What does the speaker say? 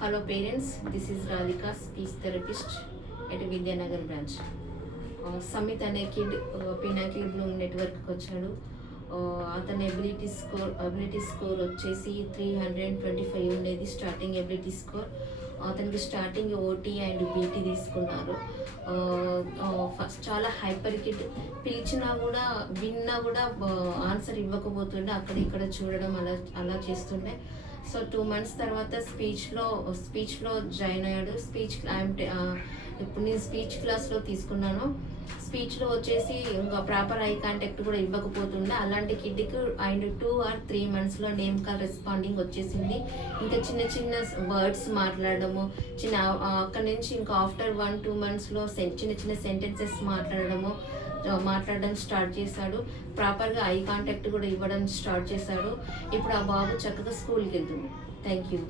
Hello parents, this is Radhika, speech therapist at Vidyanagar branch. Samit అనే kid Pinnacle Bloom నెట్వర్క్కి వచ్చాడు. అతని ability score వచ్చేసి 325 ఉండేది స్టార్టింగ్ ఎబిలిటీ స్కోర్. అతనికి స్టార్టింగ్ ఓటీ అండ్ బీటీ తీసుకున్నారు. First చాలా హైపర్ కిడ్, పిలిచినా కూడా విన్నా కూడా ఆన్సర్ ఇవ్వకపోతుండే, అక్కడ ఇక్కడ చూడడం అలా చేస్తుండే. సో 2 months తర్వాత స్పీచ్లో జాయిన్ అయ్యాడు. ఇప్పుడు నేను స్పీచ్ క్లాస్లో తీసుకున్నాను. స్పీచ్లో వచ్చేసి ఇంకా ప్రాపర్ ఐ కాంటాక్ట్ కూడా ఇవ్వకపోతుండే. అలాంటి కిడ్కి అండ్ 2 or 3 monthsలో నేమ్ కాల్ రెస్పాండింగ్ వచ్చేసింది. ఇంకా చిన్న చిన్న వర్డ్స్ మాట్లాడడము, అక్కడి నుంచి ఇంకా ఆఫ్టర్ 1-2 monthsలో చిన్న చిన్న సెంటెన్సెస్ మాట్లాడడం స్టార్ట్ చేశాడు. ప్రాపర్గా ఐ కాంటాక్ట్ కూడా ఇవ్వడం స్టార్ట్ చేశాడు. ఇప్పుడు ఆ బాబు చక్కగా స్కూల్కి వెళ్తుంది. Thank you.